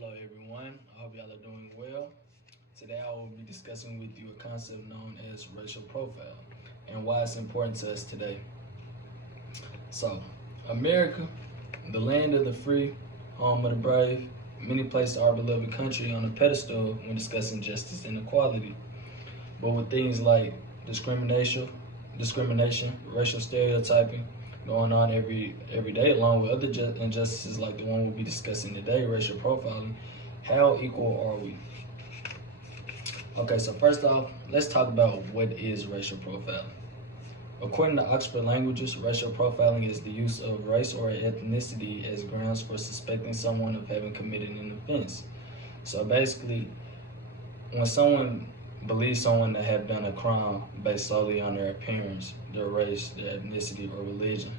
Hello everyone, I hope y'all are doing well. Today I will be discussing with you a concept known as racial profile and why it's important to us today. So, America, the land of the free, home of the brave, many place our beloved country on a pedestal when discussing justice and equality. But with things like discrimination, racial stereotyping going on every day, along with other injustices like the one we'll be discussing today, racial profiling, how equal are we? Okay, so first off, let's talk about what is racial profiling. According to Oxford Languages, racial profiling is the use of race or ethnicity as grounds for suspecting someone of having committed an offense. So basically, when someone believes someone to have done a crime based solely on their appearance, their race, their ethnicity, or religion.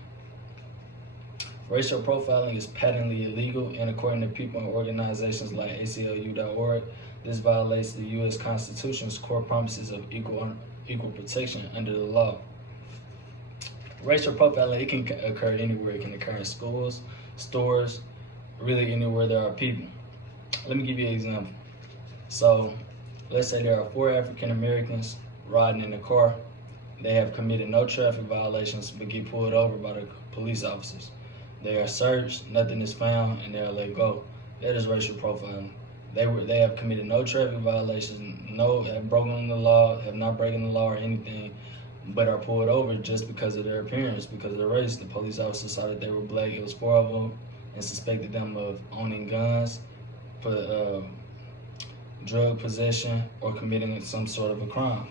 Racial profiling is patently illegal, and according to people and organizations like ACLU.org, this violates the U.S. Constitution's core promises of equal protection under the law. Racial profiling, it can occur anywhere. It can occur in schools, stores, really anywhere there are people. Let me give you an example. So, let's say there are 4 African Americans riding in a car. They have committed no traffic violations but get pulled over by the police officers. They are searched, nothing is found, and they are let go. That is racial profiling. They have committed no traffic violations, have broken the law, have not broken the law or anything, but are pulled over just because of their appearance, because of their race. The police officers saw that they were black. It was 4 of them, and suspected them of owning guns, drug possession, or committing some sort of a crime.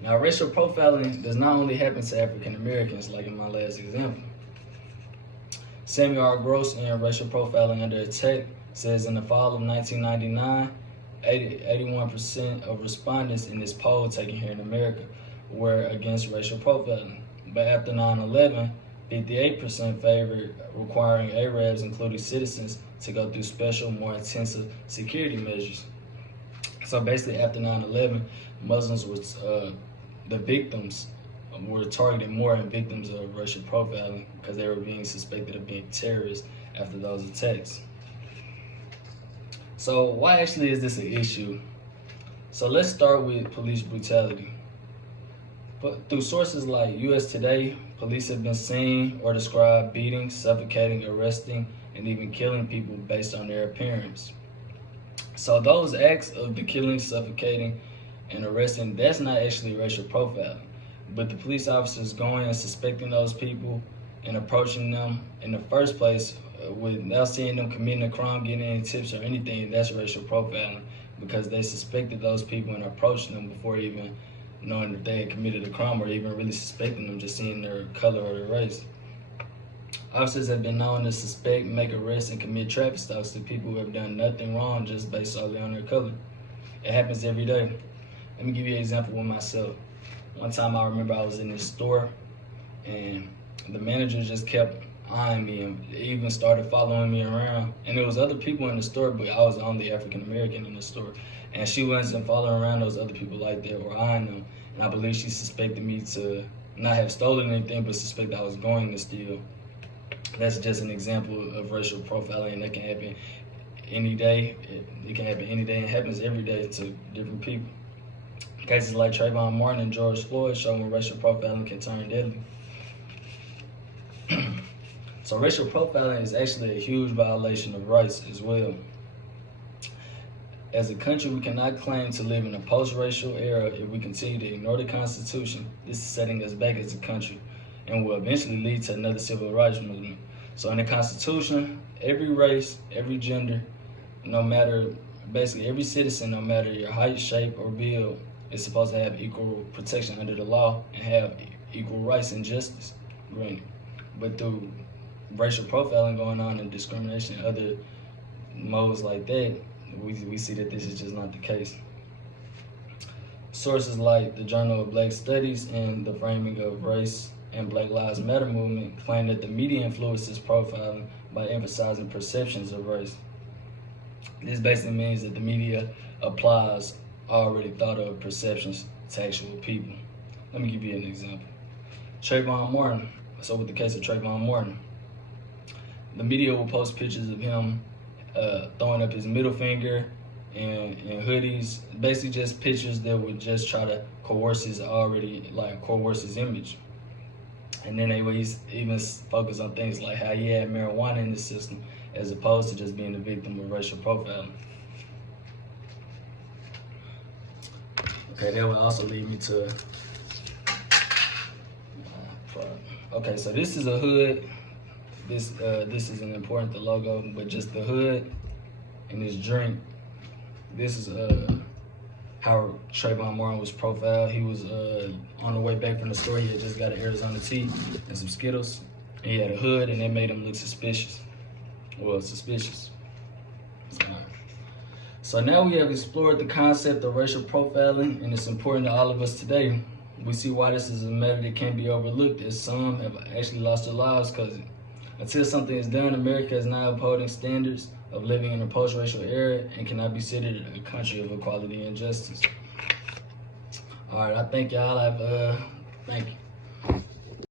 Now, racial profiling does not only happen to African Americans, like in my last example. Samuel R. Gross in Racial Profiling Under Attack says in the fall of 1999, 81% of respondents in this poll taken here in America were against racial profiling. But after 9/11, 58% favored requiring Arabs, including citizens, to go through special, more intensive security measures. So basically, after 9/11, Muslims were the victims were targeted more and victims of racial profiling because they were being suspected of being terrorists after those attacks. So why actually is this an issue? So let's start with police brutality. But through sources like US Today, police have been seen or described beating, suffocating, arresting, and even killing people based on their appearance. So those acts of the killing, suffocating, and arresting, that's not actually racial profiling. But the police officers going and suspecting those people and approaching them in the first place without seeing them committing a crime, getting any tips or anything, that's racial profiling because they suspected those people and approached them before even knowing that they had committed a crime or even really suspecting them, just seeing their color or their race. Officers have been known to suspect, make arrests, and commit traffic stops to people who have done nothing wrong just based solely on their color. It happens every day. Let me give you an example with myself. One time I remember I was in this store and the manager just kept eyeing me and even started following me around. And there was other people in the store, but I was the only African American in the store. And she wasn't following around those other people like that or eyeing them. And I believe she suspected me to not have stolen anything, but suspect I was going to steal. That's just an example of racial profiling, and that can happen any day. It can happen any day and happens every day to different people. Cases like Trayvon Martin and George Floyd show when racial profiling can turn deadly. So racial profiling is actually a huge violation of rights as well. As a country, we cannot claim to live in a post-racial era if we continue to ignore the Constitution. This is setting us back as a country and will eventually lead to another civil rights movement. So in the Constitution, every race, every gender, no matter, basically every citizen, no matter your height, shape, or build, is supposed to have equal protection under the law and have equal rights and justice, granted. But through racial profiling going on and discrimination and other modes like that, we see that this is just not the case. Sources like the Journal of Black Studies and the Framing of Race and Black Lives Matter movement claim that the media influences profiling by emphasizing perceptions of race. This basically means that the media applies already thought of perceptions to actual people. Let me give you an example. Trayvon Martin. So with the case of Trayvon Martin, the media will post pictures of him throwing up his middle finger and hoodies, basically just pictures that would just try to coerce his image. And then they would even focus on things like how he had marijuana in the system as opposed to just being a victim of racial profiling. Okay, that would also lead me to, okay, so this is a hood. This isn't important, the logo, but just the hood and this drink. This is how Trayvon Martin was profiled. He was on the way back from the store. He had just got an Arizona tea and some Skittles. He had a hood, and it made him look suspicious. Well, suspicious. So now we have explored the concept of racial profiling, and it's important to all of us today. We see why this is a matter that can't be overlooked, as some have actually lost their lives because until something is done, America is now upholding standards of living in a post-racial era and cannot be considered a country of equality and justice. All right, I thank y'all. Thank you.